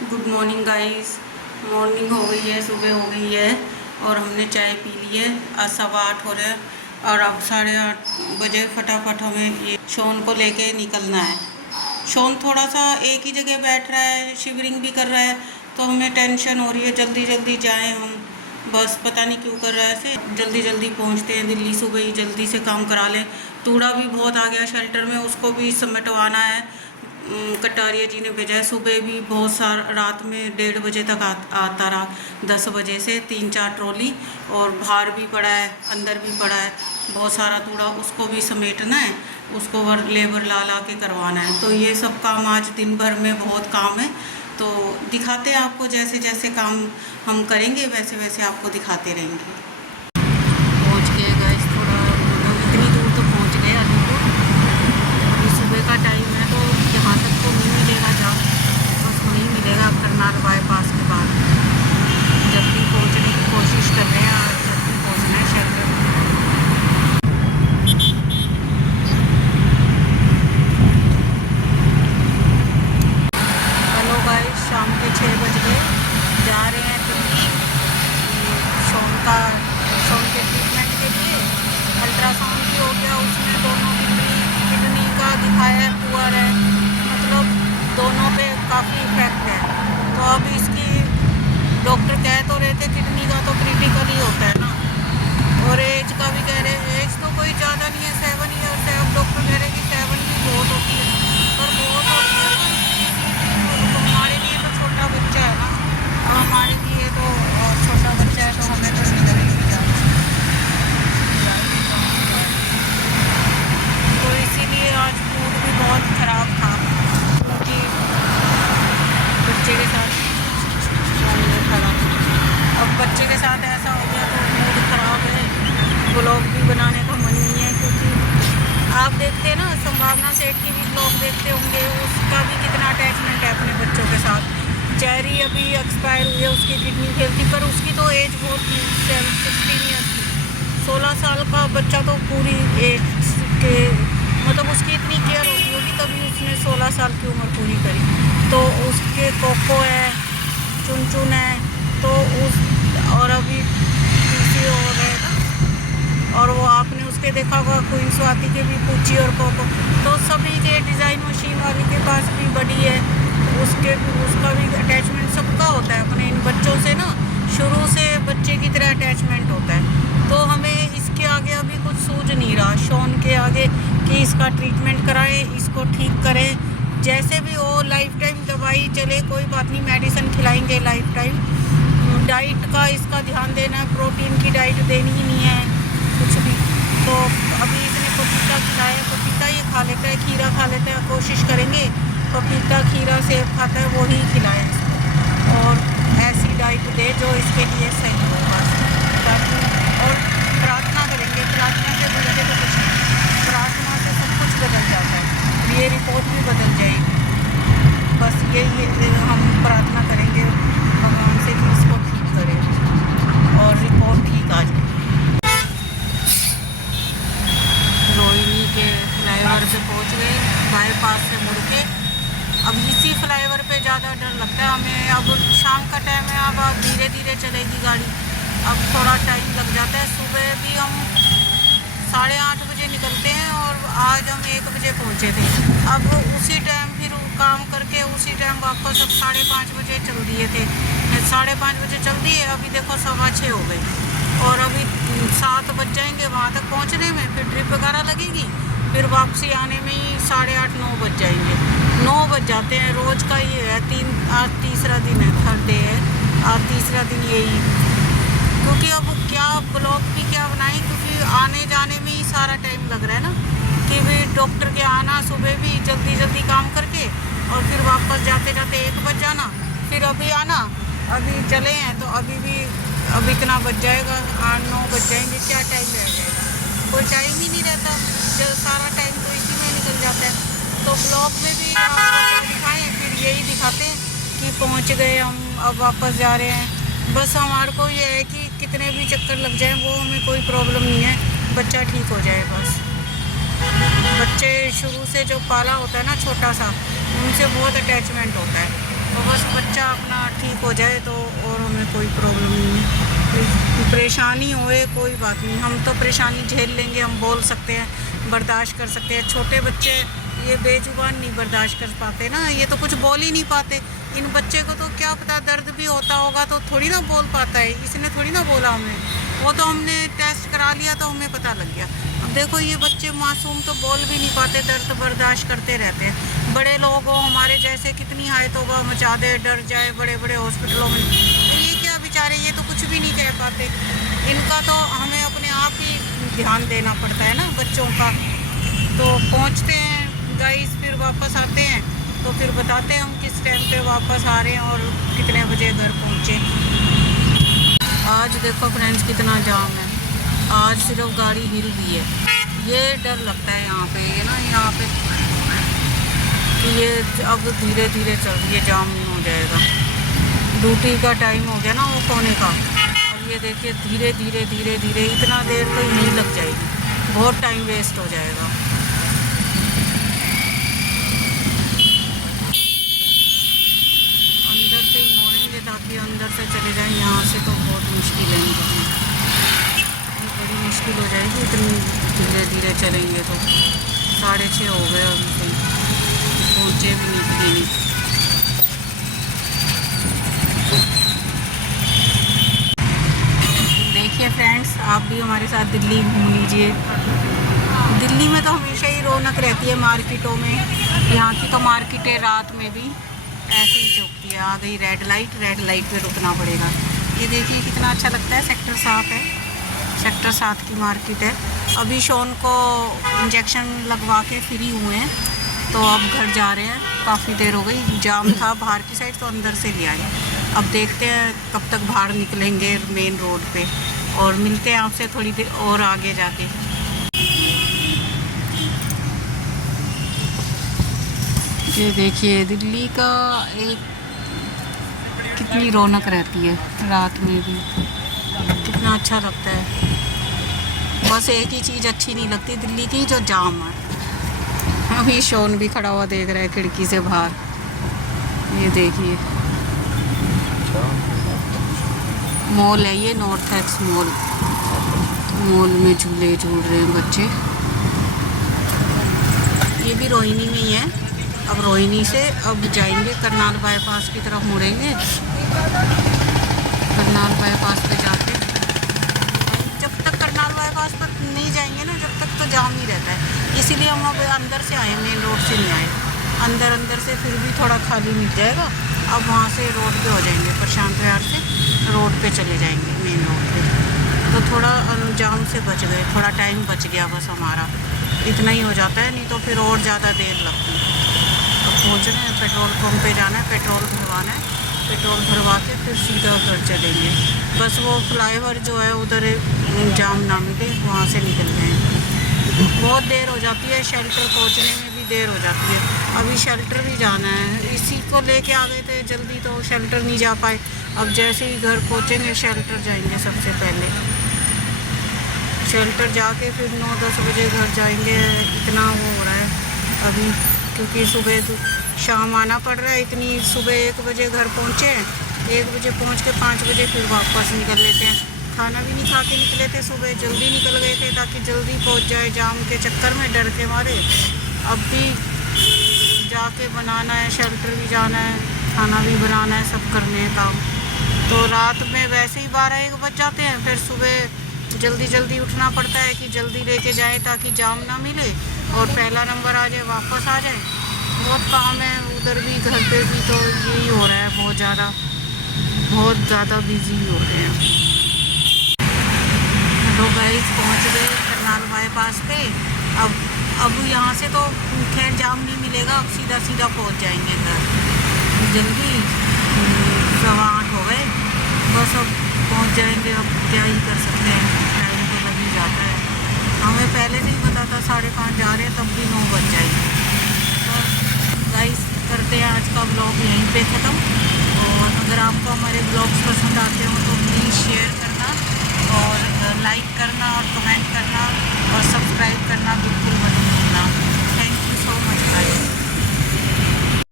Good morning guys. Morning हो गई है, सुबह हो गई है और हमने चाय पी ली है। आज 8:15 हो रहे हैं और अब 8:30 बजे फटाफट हमें ये शोन को लेके निकलना है। शोन थोड़ा सा एक ही जगह बैठ रहा है, शिवरिंग भी कर रहा है, तो हमें टेंशन हो रही है जल्दी जल्दी जाएं हम। बस पता नहीं क्यों कर रहा है ऐसे। जल्दी जल्दी पहुंचते हैं दिल्ली, सुबह ही जल्दी से काम करा लें। तूड़ा भी बहुत आ गया शेल्टर में, उसको भी समेटवाना है। कटारिया जी ने भेजा है। सुबह भी बहुत सारा, रात में 1:30 बजे तक आता रहा, 10 बजे से 3-4 ट्रॉली। और बाहर भी पड़ा है, अंदर भी पड़ा है बहुत सारा कूड़ा, उसको भी समेटना है, उसको लेबर ला ला के करवाना है। तो ये सब काम आज दिन भर में बहुत काम है। तो दिखाते हैं आपको, जैसे जैसे काम हम करेंगे वैसे वैसे आपको दिखाते रहेंगे। पहुँच गए गैस, थोड़ा इतनी दूर तो पहुँच गए अभी तो। अभी सुबह का टाइम है तो यहाँ तक तो नहीं मिलेगा जा, बस वहीं मिलेगा करनाल बाईपास के बाद। जल्दी पहुँचने की कोशिश कर रहे हैं, आज जल्दी पहुँचना है शेल्टर में। हेलो गाइस, शाम के 6 बज गए, जा रहे हैं दिल्ली शोन के ट्रीटमेंट के लिए। अल्ट्रासाउंड भी हो गया, उसमें दोनों किडनी का दिखाया है, पुअर है, मतलब दोनों पे काफ़ी इफेक्ट है। तो अब इसकी डॉक्टर कह तो रहे थे किडनी का तो क्रिटिकल ही होता है ना, और एज का भी कह रहे हैं। एज तो कोई ज़्यादा नहीं है, 7 ईयर्स है। अब डॉक्टर कह रहे हैं कि 7 भी बहुत होती है, पर बहुत होती है तो हमारे लिए तो छोटा बच्चा है ना। अब हमारे लिए तो छोटा बच्चा है, तो हमें तो नहीं लगेगी ज़्यादा। तो इसीलिए आज मूड भी बहुत ख़राब था, क्योंकि बच्चे के साथ खड़ा, अब बच्चे के साथ ऐसा हो गया तो मूड ख़राब है। ब्लॉग भी बनाने का मन नहीं है, क्योंकि आप देखते हैं ना, संभावना सेठ की भी ब्लॉग देखते होंगे, उसका भी कितना अटैचमेंट है अपने बच्चों के साथ। चेरी अभी एक्सपायर हुई है, उसकी किडनी फेल थी, पर उसकी तो एज बहुत थी, 16 ईयर्स थी। 16 साल का बच्चा तो पूरी एज के, मतलब उसकी इतनी केयर होती होगी तभी उसने 16 साल की उम्र पूरी करी। तो उसके कोको है, चुन है, तो उस और अभी पीसी हो गए ना, और वो आपने उसके देखा होगा क्वीन स्वाति के भी पूची और कोको, तो सभी के डिज़ाइन मशीन वाली के पास भी बड़ी है, उसका भी अटैचमेंट सबका होता है अपने इन बच्चों से ना, शुरू से बच्चे की तरह अटैचमेंट होता है। तो हमें इसके आगे अभी कुछ सूझ नहीं रहा, शोन के आगे, कि इसका ट्रीटमेंट कराएं, इसको ठीक करें, जैसे भी हो। लाइफ टाइम दवाई चले, कोई बात नहीं, मेडिसिन खिलाएंगे लाइफ टाइम। डाइट का इसका ध्यान देना है, प्रोटीन की डाइट देनी ही नहीं है कुछ भी। तो अभी इसने पपीता खिलाया, पपीता ये खा लेता है, खीरा खा लेता है, कोशिश करेंगे पपीता खीरा सेब खाता है वो ही खिलाए इसको, और ऐसी डाइट दे जो इसके लिए सही हो बस। ताकि, और प्रार्थना करेंगे, प्रार्थना के बदले तो कुछ नहीं, प्रार्थना से सब कुछ बदल जाता है, ये रिपोर्ट भी बदल जाएगी। बस यही हम प्रार्थना करेंगे भगवान से कि इसको ठीक करें और रिपोर्ट ठीक आ जाए। रोहिणी के फ्लाईओवर पे पहुंच गए, बाईपास से मुड़ के। अब इसी फ्लाईओवर पे ज़्यादा डर लगता है हमें। अब शाम का टाइम है, अब धीरे धीरे चलेगी गाड़ी, अब थोड़ा टाइम लग जाता है। सुबह भी हम 8:30 बजे निकलते हैं और आज हम 1 बजे पहुँचे थे। अब उसी टाइम फिर काम करके उसी टाइम वापस अब 5:30 बजे चल दिए थे, 5:30 बजे चल दिए। अभी देखो 6:15 हो गई और अभी 7 बज जाएंगे वहाँ तक पहुँचने में, फिर ट्रिप वगैरह लगेगी, फिर वापसी आने में ही 8:30-9 बज जाएंगे। 9 बज जाते हैं, रोज़ का ये है। आज तीसरा दिन है, थर्ड डे है, आज तीसरा दिन यही। क्योंकि अब क्या ब्लॉग भी क्या बनाएं, क्योंकि आने जाने में ही सारा टाइम लग रहा है ना, कि भी डॉक्टर के आना, सुबह भी जल्दी जल्दी काम करके और फिर वापस जाते जाते 1 बज जाना, फिर अभी आना। अभी चले हैं तो अभी भी अब इतना बज जाएगा, 8-9 बज जाएंगे, क्या टाइम रह जाएगा, कोई टाइम ही नहीं रहता। सारा टाइम तो इसी में निकल जाता है। तो ब्लॉग में भी आपको क्या दिखाएं, फिर यही दिखाते हैं कि पहुंच गए हम, अब वापस जा रहे हैं। बस हमारे को ये है कि कितने भी चक्कर लग जाए वो हमें कोई प्रॉब्लम नहीं है, बच्चा ठीक हो जाए बस। बच्चे शुरू से जो पाला होता है ना छोटा सा, उनसे बहुत अटैचमेंट होता है, तो बस बच्चा ठीक हो जाए तो और हमें कोई प्रॉब्लम नहीं है। परेशानी होए कोई बात नहीं, हम तो परेशानी झेल लेंगे, हम बोल सकते हैं, बर्दाश्त कर सकते हैं। छोटे बच्चे ये बेजुबान नहीं बर्दाश्त कर पाते ना, ये तो कुछ बोल ही नहीं पाते। इन बच्चे को तो क्या पता दर्द भी होता होगा तो थोड़ी ना बोल पाता है, इसने थोड़ी ना बोला हमें, वो तो हमने टेस्ट करा लिया तो हमें पता लग गया। अब देखो ये बच्चे मासूम तो बोल भी नहीं पाते, दर्द बर्दाश्त करते रहते हैं। बड़े लोग हो हमारे जैसे कितनी हाय तौबा मचा दे, डर जाए बड़े बड़े हॉस्पिटलों में, तो ये क्या बेचारे, ये तो कुछ भी नहीं कह पाते। इनका तो हमें अपने आप ही ध्यान देना पड़ता है ना बच्चों का। तो पहुँचते हैं गाइस, फिर वापस आते हैं तो फिर बताते हैं हम किस टाइम पे वापस आ रहे हैं और कितने बजे घर पहुँचे। आज देखो फ्रेंड्स कितना जाम है, आज सिर्फ गाड़ी हिल रही है। ये डर लगता है यहाँ पे, ये ना यहाँ पे ये अब धीरे धीरे चल रही है, जाम नहीं हो जाएगा। ड्यूटी का टाइम हो गया ना वो होने का, अब ये देखिए धीरे धीरे धीरे धीरे, इतना देर तो यहीं लग जाएगी, बहुत टाइम वेस्ट हो जाएगा। अंदर से ही मोड़ेंगे ताकि अंदर से चले जाएं, यहाँ से तो बहुत मुश्किल है, बड़ी मुश्किल हो जाएगी इतनी धीरे धीरे चलेंगे तो। 6:30 हो गए अभी से, पहुँचे भी नहीं। देखिए फ्रेंड्स, आप भी हमारे साथ दिल्ली घूम लीजिए। दिल्ली में तो हमेशा ही रौनक रहती है मार्केटों में, यहाँ की तो मार्केटें रात में भी ऐसे ही चौकती है। आ गई रेड लाइट पे रुकना पड़ेगा। ये देखिए कितना अच्छा लगता है, सेक्टर 7 है, सेक्टर 7 की मार्केट है। अभी शोन को इंजेक्शन लगवा के फ्री हुए हैं तो अब घर जा रहे हैं। काफ़ी देर हो गई, जाम था बाहर की साइड तो अंदर से ले आए। अब देखते हैं कब तक बाहर निकलेंगे मेन रोड पे, और मिलते हैं आपसे थोड़ी देर और आगे जाके। ये देखिए दिल्ली का एक कितनी रौनक रहती है रात में भी, कितना अच्छा लगता है। बस एक ही चीज़ अच्छी नहीं लगती दिल्ली की, जो जाम है। अभी शोन भी खड़ा हुआ देख रहा है खिड़की से बाहर, ये देखिए मॉल है ये, नॉर्थ एक्स मॉल। मॉल में झूले झूल रहे हैं बच्चे। ये भी रोहिणी में ही है। अब रोहिणी से अब जाएंगे करनाल बाईपास की तरफ, मुड़ेंगे करनाल बाईपास पे जाके। जब तक करनाल बाईपास पर नहीं जाएंगे ना, जब तक तो जाम ही रहता है, इसीलिए हम अब अंदर से आए, मेन रोड से नहीं आए। अंदर से फिर भी थोड़ा खाली मिल जाएगा। अब वहाँ से रोड पे हो जाएंगे, प्रशांत विहार से रोड पे चले जाएंगे मेन रोड पे। तो थोड़ा जाम से बच गए, थोड़ा टाइम बच गया बस हमारा, इतना ही हो जाता है, नहीं तो फिर और ज़्यादा देर लगती है। तो पहुँच रहे हैं, पेट्रोल पंप पे जाना है, पेट्रोल भरवाना है, पेट्रोल भरवा के फिर सीधा घर चलेंगे। बस वो फ्लाईओवर जो है उधर जाम ना मिले, वहाँ से निकल गए हैं। बहुत देर हो जाती है, शेल्टर पहुँचने में भी देर हो जाती है। अभी शेल्टर भी जाना है, इसी को लेके आ गए थे जल्दी तो शेल्टर नहीं जा पाए। अब जैसे ही घर पहुँचेंगे शेल्टर जाएंगे सबसे पहले, शेल्टर जाके फिर 9-10 बजे घर जाएंगे। इतना वो हो रहा है अभी, क्योंकि सुबह शाम आना पड़ रहा है। इतनी सुबह 1 बजे घर पहुँचे, 1 बजे पहुँच के 5 बजे फिर वापस निकल लेते हैं। खाना भी नहीं खा के निकले थे सुबह, जल्दी निकल गए थे ताकि जल्दी पहुँच जाए, जाम के चक्कर में डर के मारे। अब भी जाके बनाना है, शेल्टर भी जाना है, खाना भी बनाना है, सब करने हैं काम। तो रात में वैसे ही 12-1 बज जाते हैं, फिर सुबह जल्दी उठना पड़ता है कि जल्दी लेके जाए ताकि जाम ना मिले और पहला नंबर आ जाए, वापस आ जाए। बहुत काम है उधर भी, घर पे भी तो यही हो रहा है, बहुत ज़्यादा बिजी हो रहे हैं। तो गाइस पहुँच गए करनाल बाईपास पे। अब यहाँ से तो खैर जाम नहीं मिलेगा, अब सीधा पहुँच जाएंगे घर जल्दी। 8:15 हो गए, बस अब पहुँच जाएंगे। अब क्या ही कर सकते हैं, टाइम तो लग ही जाता है। हमें पहले से ही पता था 5:30 जा रहे हैं, तब भी 9 बज जाएंगे। तो गाइस करते हैं आज का ब्लॉग यहीं पे ख़त्म। और अगर आपको हमारे ब्लॉग्स पसंद आते हो तो प्लीज़ शेयर करना और लाइक करना और कमेंट करना और सब्सक्राइब करना बिल्कुल मत भूलना। Thank you so much guys.